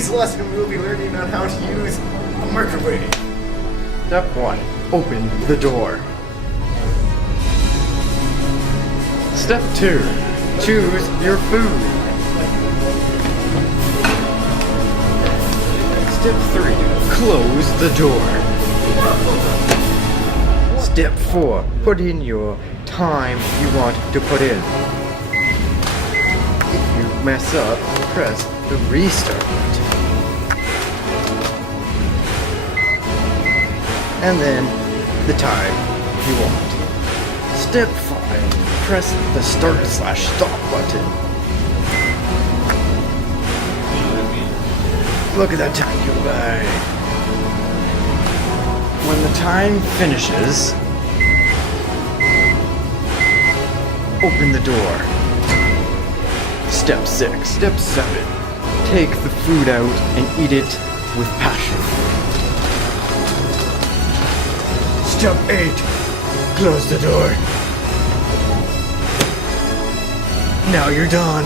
today's lesson we'll be learning on how to use a microwave. Step 1. Open the door. Step 2. Choose your food. Step 3. Close the door. Step 4. Put in your time you want to put in. If you mess up, press the restart button. And then the time you want. Step 5. Press the start/stop button. Look at that time go by. When the time finishes, open the door. Step 6. Step 7. Take the food out and eat it with passion. Step 8. Close the door. Now you're done.